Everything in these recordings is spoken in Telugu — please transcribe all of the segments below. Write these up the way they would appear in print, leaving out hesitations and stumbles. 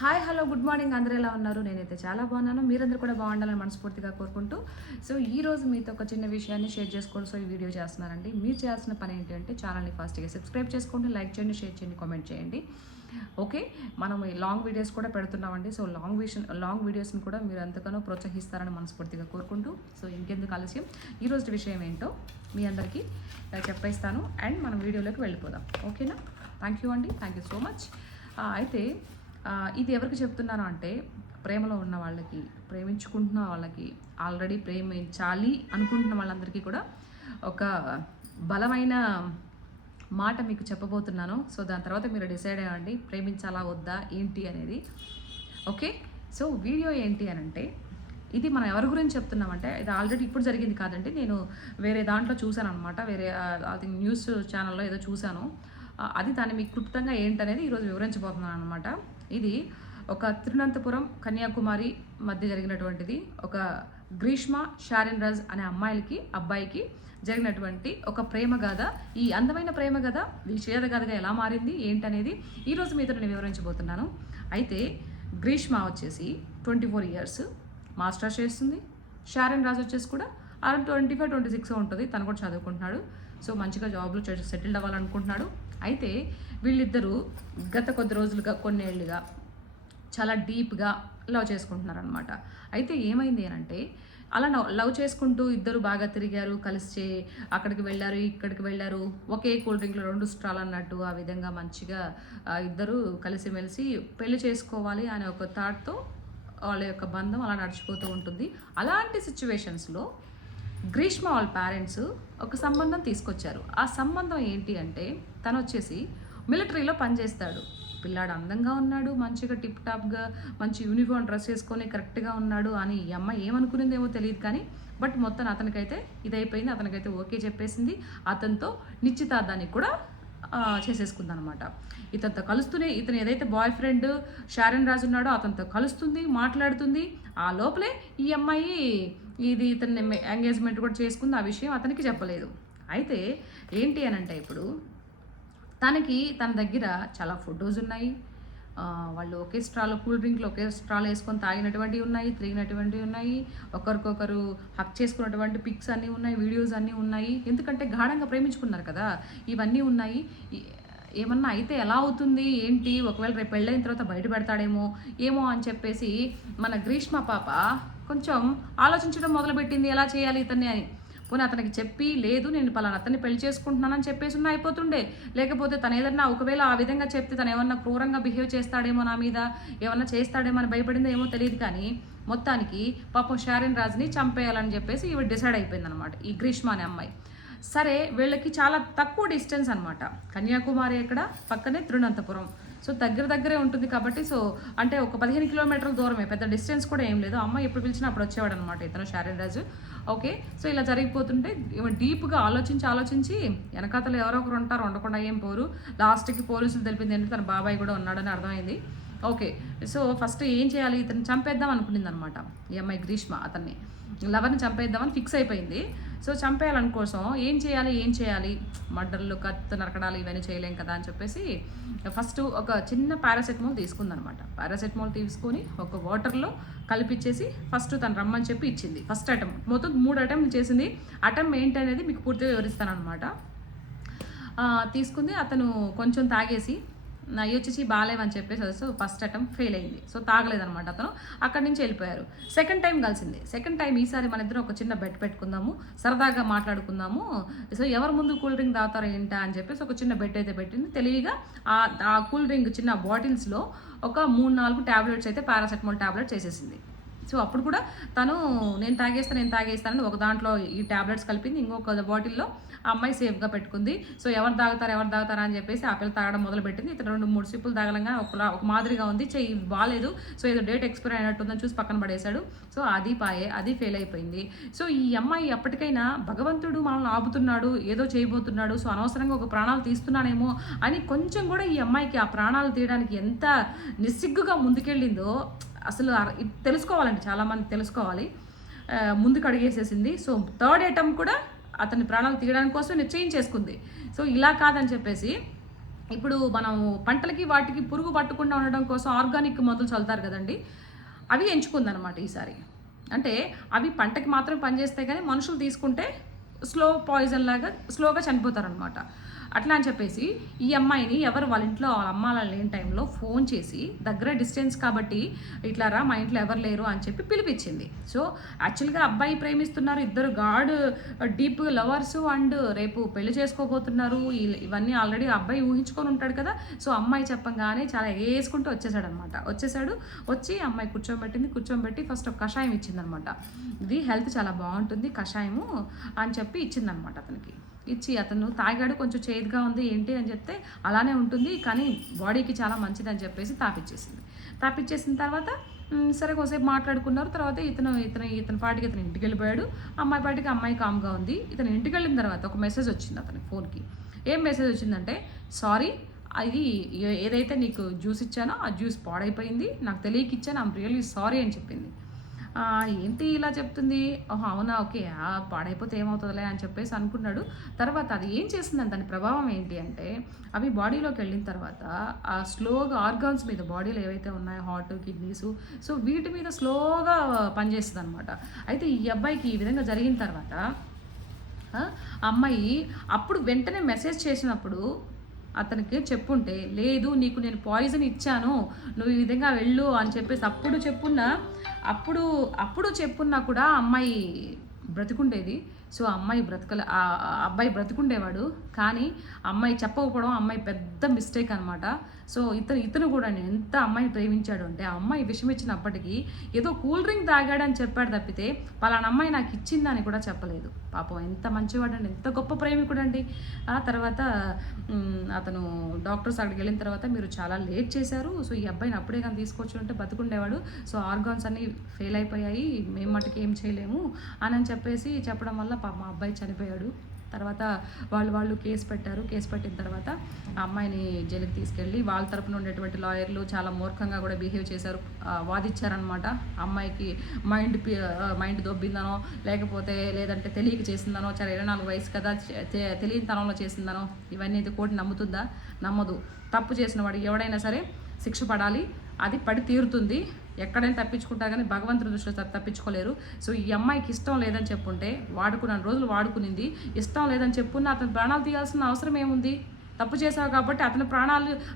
హాయ్ హలో గుడ్ మార్నింగ్, అందరూ ఎలా ఉన్నారు? నేనైతే చాలా బాగున్నాను. మీరందరూ కూడా బాగుండాలని మనస్ఫూర్తిగా కోరుకుంటూ ఈ రోజు మీతో ఒక చిన్న విషయాన్ని షేర్ చేసుకోవాలి. ఈ వీడియో చేస్తున్నానండి. మీరు చేయాల్సిన పని ఏంటంటే ఛానల్ని ఫాస్ట్గా సబ్స్క్రైబ్ చేసుకోండి, లైక్ చేయండి, షేర్ చేయండి, కామెంట్ చేయండి. ఓకే, మనం ఈ లాంగ్ వీడియోస్ కూడా పెడుతున్నామండి. లాంగ్ వీడియోస్ని కూడా మీరు ఎంతగానో ప్రోత్సహిస్తారని మనస్ఫూర్తిగా కోరుకుంటూ ఇంకెందుకు ఆలస్యం, ఈరోజు విషయం ఏంటో మీ అందరికీ చెప్పేస్తాను అండ్ మనం వీడియోలోకి వెళ్ళిపోదాం. ఓకేనా? థ్యాంక్ యూ అండి, థ్యాంక్ యూ సో మచ్. అయితే ఇది ఎవరికి చెప్తున్నాను అంటే, ప్రేమలో ఉన్న వాళ్ళకి, ప్రేమించుకుంటున్న వాళ్ళకి, ఆల్రెడీ ప్రేమించాలి అనుకుంటున్న వాళ్ళందరికీ కూడా ఒక బలమైన మాట మీకు చెప్పబోతున్నాను. దాని తర్వాత మీరు డిసైడ్ అవ్వండి, ప్రేమించాలా వద్దా ఏంటి అనేది. ఓకే, వీడియో ఏంటి అని అంటే, ఇది మనం ఎవరి గురించి చెప్తున్నామంటే, ఇది ఆల్రెడీ ఇప్పుడు జరిగింది కాదండి. నేను వేరే దాంట్లో చూశాను అనమాట. వేరే అది న్యూస్ ఛానల్లో ఏదో చూశాను. అది దాన్ని మీకు క్లుప్తంగా ఏంటనేది ఈరోజు వివరించబోతున్నాను అనమాట. ఇది ఒక తిరువనంతపురం కన్యాకుమారి మధ్య జరిగినటువంటిది. ఒక గ్రీష్మ షారెన్ రాజ్ అనే అబ్బాయికి జరిగినటువంటి ఒక ప్రేమ గాథ. ఈ అందమైన ప్రేమ గాథ విషాద గాథగా ఎలా మారింది ఏంటనేది ఈరోజు మీతో నేను వివరించబోతున్నాను. అయితే గ్రీష్మ వచ్చేసి 24 ఇయర్స్ మాస్టర్స్ చేస్తుంది. షారెన్ రాజ్ వచ్చేసి కూడా 25-26 ఉంటుంది. తను కూడా చదువుకుంటున్నాడు. మంచిగా జాబ్లో సెటిల్డ్ అవ్వాలనుకుంటున్నాడు. అయితే వీళ్ళిద్దరూ గత కొద్ది రోజులుగా, కొన్నేళ్లుగా చాలా డీప్గా లవ్ చేసుకుంటున్నారనమాట. అయితే ఏమైంది అని అంటే, అలా లవ్ చేసుకుంటూ ఇద్దరు బాగా తిరిగారు, కలిసి అక్కడికి వెళ్ళారు, ఇక్కడికి వెళ్ళారు, ఒకే కూల్ డ్రింక్లో 2 స్ట్రాలు అన్నట్టు ఆ విధంగా మంచిగా ఇద్దరు కలిసిమెలిసి పెళ్లి చేసుకోవాలి అనే ఒక థాట్తో వాళ్ళ యొక్క బంధం అలా నడిచిపోతూ ఉంటుంది. అలాంటి సిచ్యువేషన్స్లో గ్రీష్మ వాళ్ళ పేరెంట్స్ ఒక సంబంధం తీసుకొచ్చారు. ఆ సంబంధం ఏంటి అంటే, తను వచ్చేసి మిలిటరీలో పనిచేస్తాడు. పిల్లాడు అందంగా ఉన్నాడు, మంచిగా టిప్ టాప్గా మంచి యూనిఫామ్ డ్రెస్ వేసుకొని కరెక్ట్గా ఉన్నాడు అని ఈ అమ్మాయి ఏమనుకునేదేమో తెలియదు కానీ, బట్ మొత్తం అతనికైతే ఇదైపోయింది. అతనికైతే ఓకే చెప్పేసింది. అతనితో నిశ్చితార్థానికి కూడా చేసేసుకుంది అనమాట. ఇతనితో కలుస్తూనే, ఇతను ఏదైతే బాయ్ ఫ్రెండ్ షారెన్ రాజ్ ఉన్నాడో అతనితో కలుస్తుంది, మాట్లాడుతుంది. ఆ లోపలే ఈ అమ్మాయి ఇతన్ని ఎంగేజ్మెంట్ కూడా చేసుకుంది. ఆ విషయం అతనికి చెప్పలేదు. అయితే ఏంటి అని అంటే, ఇప్పుడు తన దగ్గర చాలా ఫొటోస్ ఉన్నాయి. వాళ్ళు ఒకే స్ట్రాలో కూల్ డ్రింక్లో ఒకే స్ట్రాలో వేసుకొని తాగినటువంటివి ఉన్నాయి, తిరిగినటువంటివి ఉన్నాయి, ఒకరికొకరు హక్ చేసుకున్నటువంటి పిక్స్ అన్నీ ఉన్నాయి, వీడియోస్ అన్నీ ఉన్నాయి. ఎందుకంటే గాఢంగా ప్రేమించుకున్నారు కదా, ఇవన్నీ ఉన్నాయి. ఏమన్నా అయితే ఎలా అవుతుంది ఏంటి, ఒకవేళ రేపు పెళ్ళైన తర్వాత బయట పెడతాడేమో ఏమో అని చెప్పేసి మన గ్రీష్మ పాప కొంచెం ఆలోచించడం మొదలుపెట్టింది, ఎలా చేయాలి ఇతన్ని అని. పోనీ అతనికి చెప్పి, లేదు నేను పలానా అతన్ని పెళ్లి చేసుకుంటున్నానని చెప్పేసి అయిపోతుండే. లేకపోతే తను ఏదన్నా ఒకవేళ ఆ విధంగా చెప్తే తను ఏమన్నా క్రూరంగా బిహేవ్ చేస్తాడేమో, నా మీద ఏమన్నా చేస్తాడేమో అని భయపడిందో ఏమో తెలియదు కానీ, మొత్తానికి పాపం షారెన్ రాజ్ని చంపేయాలని చెప్పేసి ఇవి డిసైడ్ అయిపోయింది అనమాట, ఈ గ్రీష్మ అనే అమ్మాయి. సరే, వీళ్ళకి చాలా తక్కువ డిస్టెన్స్ అనమాట. కన్యాకుమారి ఎక్కడ పక్కనే తిరువనంతపురం. దగ్గరే ఉంటుంది కాబట్టి అంటే ఒక 15 కిలోమీటర్ల దూరమే, పెద్ద డిస్టెన్స్ కూడా ఏం లేదు. అమ్మాయి ఎప్పుడు పిలిచినా అప్పుడు వచ్చేవాడు అనమాట ఇతను షారెన్ రాజు. ఓకే, ఇలా జరిగిపోతుంటే డీప్గా ఆలోచించి వెనకాతలు ఎవరో ఒకరు ఉంటారు, ఉండకుండా ఏం పోరు. లాస్ట్కి పోలీసులు తెలిపింది ఏంటంటే తన బాబాయ్ కూడా ఉన్నాడని అర్థమైంది. ఓకే, ఫస్ట్ ఏం చేయాలి, ఇతను చంపేద్దాం అనుకునింది అనమాట ఈ అమ్మాయి గ్రీష్మ. అతన్ని లవర్ని చంపేద్దామని ఫిక్స్ అయిపోయింది. చంపేయాలనుకోసం ఏం చేయాలి, మర్డర్లు, కత్తి నరకడాలు ఇవన్నీ చేయలేం కదా అని చెప్పేసి ఫస్ట్ ఒక చిన్న పారాసెటమాల్ తీసుకుందనమాట. పారాసెటమాల్ తీసుకొని ఒక వాటర్లో కలిపిచ్చేసి ఫస్ట్ తను రమ్మని చెప్పి ఇచ్చింది. ఫస్ట్ అటెంప్ట్, మొత్తం 3 అటెంప్ట్ చేసింది. అటెంప్ట్ ఏంటనేది మీకు పూర్తిగా వివరిస్తాను అనమాట. తీసుకుంది, అతను కొంచెం తాగేసి అవి వచ్చేసి బాగాలేవని చెప్పేసి ఫస్ట్ అటెంప్ట్ ఫెయిల్ అయింది. తాగలేదనమాట అతను. అక్కడి నుంచి వెళ్ళిపోయారు. సెకండ్ టైం కలిసింది. సెకండ్ టైం ఈసారి మన ఇద్దరం ఒక చిన్న బెట్ పెట్టుకుందాము, సరదాగా మాట్లాడుకుందాము, ఎవరు ముందు కూల్ డ్రింక్ తాగుతారో ఏంటా అని చెప్పేసి ఒక చిన్న బెట్ అయితే పెట్టింది. తెలివిగా ఆ కూల్ డ్రింక్ చిన్న బాటిల్స్లో ఒక 3-4 ట్యాబ్లెట్స్ అయితే పారాసెటమాల్ ట్యాబ్లెట్స్ వేసేసింది. అప్పుడు కూడా తను నేను తాగేస్తానని ఒక దాంట్లో ఈ ట్యాబ్లెట్స్ కలిపింది, ఇంకొక బాటిల్లో ఆ అమ్మాయి సేఫ్గా పెట్టుకుంది. ఎవరు తాగుతారా అని చెప్పేసి ఆ పిల్ల తాగడం మొదలుపెట్టింది. ఇతను 2-3 సిప్పులు తాగలంగా ఒక మాదిరిగా ఉంది, చెయ్యి బాగాలేదు, ఏదో డేట్ ఎక్స్పైర్ అయినట్టుందని చూసి పక్కన పడేశాడు. అది పాయే, అది ఫెయిల్ అయిపోయింది. ఈ అమ్మాయి అప్పటికైనా భగవంతుడు మనల్ని ఆపుతున్నాడు, ఏదో చేయబోతున్నాడు, అనవసరంగా ఒక ప్రాణాలు తీస్తున్నానేమో అని కొంచెం కూడా ఈ అమ్మాయికి ఆ ప్రాణాలు తీయడానికి ఎంత నిస్సిగ్గుగా ముందుకెళ్ళిందో అసలు తెలుసుకోవాలండి, చాలామంది తెలుసుకోవాలి. ముందుకు అడిగేసేసింది. థర్డ్ అటెంప్ట్ కూడా అతని ప్రాణాలు తీయడానికి కోసం నిశ్చయం చేసుకుంది. ఇలా కాదని చెప్పేసి ఇప్పుడు మనం పంటలకి వాటికి పురుగు పట్టకుండా ఉండడం కోసం ఆర్గానిక్ మందులు చల్లుతారు కదండి, అవి ఎంచుకుందనమాట ఈసారి. అంటే అవి పంటకి మాత్రం పనిచేస్తాయి, కానీ మనుషులు తీసుకుంటే స్లో పాయిజన్ లాగా స్లోగా చనిపోతారనమాట. అట్లా అని చెప్పేసి ఈ అమ్మాయిని ఎవరు వాళ్ళ ఇంట్లో వాళ్ళ అమ్మ వాళ్ళ లేని టైంలో ఫోన్ చేసి, దగ్గర డిస్టెన్స్ కాబట్టి ఇట్లా రా, మా ఇంట్లో ఎవరు లేరు అని చెప్పి పిలిపించింది. సో యాక్చువల్గా అబ్బాయి ప్రేమిస్తున్నారు, ఇద్దరు గాడ్ డీప్ లవర్స్, అండ్ రేపు పెళ్లి చేసుకోబోతున్నారు. ఇవన్నీ ఆల్రెడీ అబ్బాయి ఊహించుకొని ఉంటాడు కదా. సో అమ్మాయి చెప్పంగానే చాలా వేసుకుంటూ వచ్చేసాడు. వచ్చి అమ్మాయి కూర్చోబెట్టి ఫస్ట్ ఒక కషాయం ఇచ్చిందనమాట. ఇది హెల్త్ చాలా బాగుంటుంది కషాయము అని చెప్పి ఇచ్చిందనమాట. ఇచ్చి అతను తాగాడు, కొంచెం చేదుగా ఉంది ఏంటి అని చెప్తే అలానే ఉంటుంది కానీ బాడీకి చాలా మంచిది అని చెప్పేసి తాపిచ్చేసిన తర్వాత సరే కొంతసేపు మాట్లాడుకున్నారు. తర్వాత ఇతని పాటికి ఇతను ఇంటికి వెళ్ళిపోయాడు. అమ్మాయి పాటికి అమ్మాయి కామ్గా ఉంది. ఇతను ఇంటికి వెళ్ళిన తర్వాత ఒక మెసేజ్ వచ్చింది అతని ఫోన్కి. ఏం మెసేజ్ వచ్చిందంటే, సారీ, అది ఏదైతే నీకు జ్యూస్ ఇచ్చానో ఆ జ్యూస్ పాడైపోయింది, నాకు తెలియక ఇచ్చాను, ఐమ్ రియల్లీ సారీ అని చెప్పింది. ఏంటి ఇలా చెప్తుంది, ఓహో అవునా, ఓకే, పాడైపోతే ఏమవుతుందిలే అని చెప్పేసి అనుకున్నాడు. తర్వాత అది ఏం చేసిందని దాని ప్రభావం ఏంటి అంటే, అవి బాడీలోకి వెళ్ళిన తర్వాత ఆ స్లోగా ఆర్గాన్స్ మీద, బాడీలో ఏవైతే ఉన్నాయో హార్ట్, కిడ్నీస్, సో వీటి మీద స్లోగా పనిచేస్తుంది అనమాట. అయితే ఈ అబ్బాయికి ఈ విధంగా జరిగిన తర్వాత అమ్మాయి అప్పుడు వెంటనే మెసేజ్ చేసినప్పుడు అతనికి చెప్పుంటే, లేదు నీకు నేను పాయిజన్ ఇచ్చాను, నువ్వు ఈ విధంగా వెళ్ళు అని చెప్పేసి అప్పుడు చెప్పున్నా కూడా అమ్మాయి బ్రతికుండేది. సో అమ్మాయి అబ్బాయి బ్రతికుండేవాడు. కానీ అమ్మాయి చెప్పకపోవడం అమ్మాయి పెద్ద మిస్టేక్ అనమాట. సో ఇతను కూడా ఎంత అమ్మాయిని ప్రేమించాడు అంటే, ఆ అమ్మాయి విషం ఇచ్చినప్పటికీ ఏదో కూల్ డ్రింక్ తాగాడని చెప్పాడు తప్పితే పలానా అమ్మాయి నాకు ఇచ్చిందని కూడా చెప్పలేదు. పాపం ఎంత మంచివాడు అండి, ఎంత గొప్ప ప్రేమికుడు అండి. ఆ తర్వాత అతను డాక్టర్స్ అక్కడికి వెళ్ళిన తర్వాత, మీరు చాలా లేట్ చేశారు, సో ఈ అబ్బాయిని అప్పుడే కానీ తీసుకొచ్చి ఉంటే బతుకుండేవాడు, సో ఆర్గాన్స్ అన్నీ ఫెయిల్ అయిపోయాయి, మేము మటుకు ఏం చేయలేము అని చెప్పేసి చెప్పడం వల్ల మా అబ్బాయి చనిపోయాడు. తర్వాత వాళ్ళు కేసు పెట్టిన తర్వాత ఆ అమ్మాయిని జైలుకి తీసుకెళ్ళి వాళ్ళ తరపున ఉండేటువంటి లాయర్లు చాలా మూర్ఖంగా కూడా బిహేవ్ చేశారు, వాదిచ్చారనమాట. అమ్మాయికి మైండ్ దొబ్బిందనో లేదంటే తెలియక చేసిందనో, చాలా 24 వయసు కదా, తెలియని తనంలో చేసిందనో, ఇవన్నీ అయితే కోర్టు నమ్ముతుందా? నమ్మదు. తప్పు చేసిన వాడు ఎవడైనా సరే శిక్ష పడాలి, అది పడి తీరుతుంది. ఎక్కడైనా తప్పించుకుంటారు కానీ భగవంతుడి దృష్టిలో తప్పించుకోలేరు. సో ఈ అమ్మాయికి ఇష్టం లేదని చెప్పుంటే, వాడుకున్న రోజులు వాడుకునింది, ఇష్టం లేదని చెప్పున్నా అతను ప్రాణాలు తీయాల్సిన అవసరం ఏముంది? తప్పు చేశావు కాబట్టి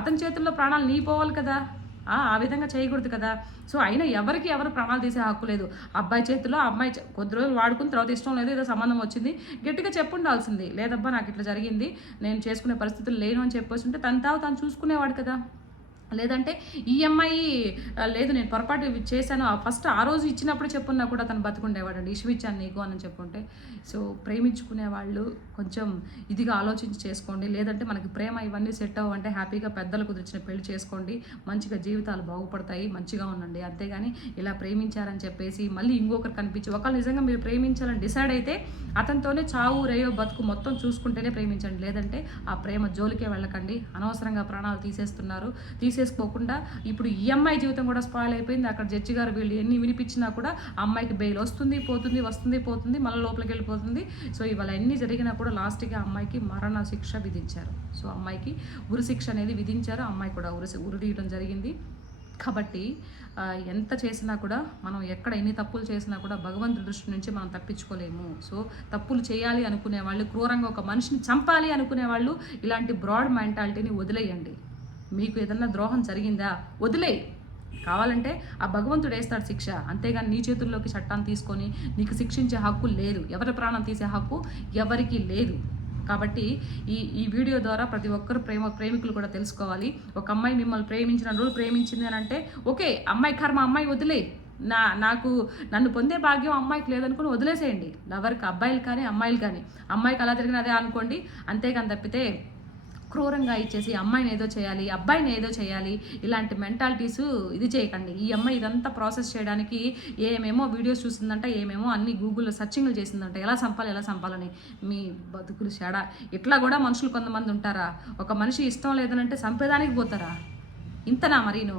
అతని చేతుల్లో ప్రాణాలు నీ పోవాలి కదా, ఆ విధంగా చేయకూడదు కదా. సో అయినా ఎవరు ప్రాణాలు తీసే హక్కు లేదు. అబ్బాయి చేతిలో అమ్మాయి కొద్ది రోజులు వాడుకుని తర్వాత ఇష్టం లేదు, ఏదో సంబంధం వచ్చింది, గట్టిగా చెప్పుండాల్సింది. లేదబ్బా నాకు ఇట్లా జరిగింది, నేను చేసుకునే పరిస్థితులు లేను అని చెప్పేసి ఉంటే తను చూసుకునేవాడు కదా. లేదంటే ఈ అమ్మాయి లేదు నేను పొరపాటు చేశాను, ఫస్ట్ ఆ రోజు ఇచ్చినప్పుడు చెప్పున్నా కూడా తను బతుకుండేవాడండి, ఇష్యూ ఇచ్చాను నీకు అని చెప్పుంటే. సో ప్రేమించుకునే వాళ్ళు కొంచెం ఇదిగా ఆలోచించి చేసుకోండి. లేదంటే మనకి ప్రేమ ఇవన్నీ సెట్ అవ్వంటే హ్యాపీగా పెద్దలు కుదిర్చిన పెళ్లి చేసుకోండి, మంచిగా జీవితాలు బాగుపడతాయి, మంచిగా ఉండండి. అంతేగాని ఇలా ప్రేమించారని చెప్పేసి మళ్ళీ ఇంకొకరు కనిపించి, ఒకళ్ళు నిజంగా మీరు ప్రేమించాలని డిసైడ్ అయితే అతనితోనే చావు రేయో బతుకు మొత్తం చూసుకుంటేనే ప్రేమించండి. లేదంటే ఆ ప్రేమ జోలికే వెళ్ళకండి. అనవసరంగా ప్రాణాలు తీసేసుకోకుండా ఇప్పుడు ఈ అమ్మాయి జీవితం కూడా స్పాయిల్ అయిపోయింది. అక్కడ జడ్జి గారు వీళ్ళు ఎన్ని వినిపించినా కూడా అమ్మాయికి బెయిల్ వస్తుంది పోతుంది మళ్ళీ లోపలికి వెళ్ళిపోతుంది. సో ఇవాళ ఎన్ని జరిగినా కూడా లాస్ట్గా అమ్మాయికి మరణ శిక్ష విధించారు. సో అమ్మాయికి ఉరి శిక్ష అనేది విధించారు, అమ్మాయి కూడా ఉరి తీయడం జరిగింది. కాబట్టి ఎంత చేసినా కూడా మనం ఎక్కడ ఎన్ని తప్పులు చేసినా కూడా భగవంతుడి దృష్టి నుంచి మనం తప్పించుకోలేము. సో తప్పులు చేయాలి అనుకునే వాళ్ళు, క్రూరంగా ఒక మనిషిని చంపాలి అనుకునే వాళ్ళు ఇలాంటి బ్రాడ్ మెంటాలిటీని వదిలేయండి. మీకు ఏదన్నా ద్రోహం జరిగిందా వదిలేయి, కావాలంటే ఆ భగవంతుడు వేస్తాడు శిక్ష, అంతేగాని నీ చేతుల్లోకి చట్టాన్ని తీసుకొని నీకు శిక్షించే హక్కు లేదు, ఎవరి ప్రాణం తీసే హక్కు ఎవరికి లేదు. కాబట్టి ఈ వీడియో ద్వారా ప్రతి ఒక్కరు ప్రేమికులు కూడా తెలుసుకోవాలి. ఒక అమ్మాయి మిమ్మల్ని ప్రేమించిన రోజు ప్రేమించింది అని అంటే ఓకే, అమ్మాయి కర్మ, అమ్మాయి వదిలే, నన్ను పొందే భాగ్యం అమ్మాయికి లేదనుకుని వదిలేసేయండి. ఎవరికి అబ్బాయిలు కానీ అమ్మాయిలు కానీ, అమ్మాయికి అలా జరిగిన అదే అనుకోండి, అంతేగాని తప్పితే క్రూరంగా ఇచ్చేసి అమ్మాయిని ఏదో చేయాలి, అబ్బాయిని ఏదో చేయాలి, ఇలాంటి మెంటాలిటీస్ ఇది చేయకండి. ఈ అమ్మాయి ఇదంతా ప్రాసెస్ చేయడానికి ఏమేమో వీడియోస్ చూసిందంట, ఏమేమో అన్ని గూగుల్లో సర్చింగ్లు చేసిందంట, ఎలా చంపాలని. మీ బతుకులు చెడ. ఇట్లా కూడా మనుషులు కొంతమంది ఉంటారా? ఒక మనిషి ఇష్టం లేదనంటే చంపేదానికి పోతారా? ఇంతనా మరీను?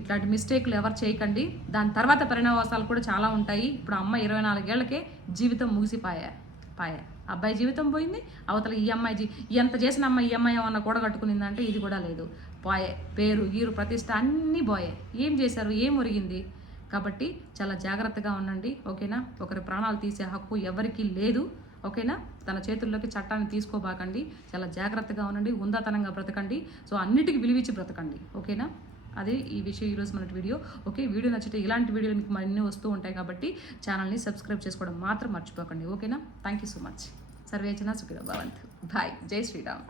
ఇట్లాంటి మిస్టేక్లు ఎవరు చేయకండి. దాని తర్వాత పరిణామాలు కూడా చాలా ఉంటాయి. ఇప్పుడు అమ్మాయి 24 ఏళ్లకే జీవితం ముగిసిపోయా. పాయే. అబ్బాయి జీవితం పోయింది, అవతల ఈ అమ్మాయి ఎంత చేసిన అమ్మాయి ఈ అమ్మాయి ఏమన్నా కూడగట్టుకునిందంటే ఇది కూడా లేదు. పోయే, పేరు గీరు ప్రతిష్ట అన్నీ పోయే. ఏం చేశారు, ఏం ఒరిగింది? కాబట్టి చాలా జాగ్రత్తగా ఉండండి, ఓకేనా? ఒకరి ప్రాణాలు తీసే హక్కు ఎవరికీ లేదు, ఓకేనా? తన చేతుల్లోకి చట్టాన్ని తీసుకోబాకండి, చాలా జాగ్రత్తగా ఉండండి, ఉందాతనంగా బ్రతకండి. సో అన్నిటికీ విలువిచ్చి బ్రతకండి, ఓకేనా? అదే ఈ విషయం ఈరోజు మన వీడియో. ఓకే, వీడియో నచ్చితే ఇలాంటి వీడియోలు మీకు మరిన్ని వస్తూ ఉంటాయి కాబట్టి ఛానల్ని సబ్స్క్రైబ్ చేసుకోవడం మాత్రం మర్చిపోకండి, ఓకేనా? Thank you so much. సర్వేజన సుఖినో భవంతు. బాయ్. జై శ్రీరామ్.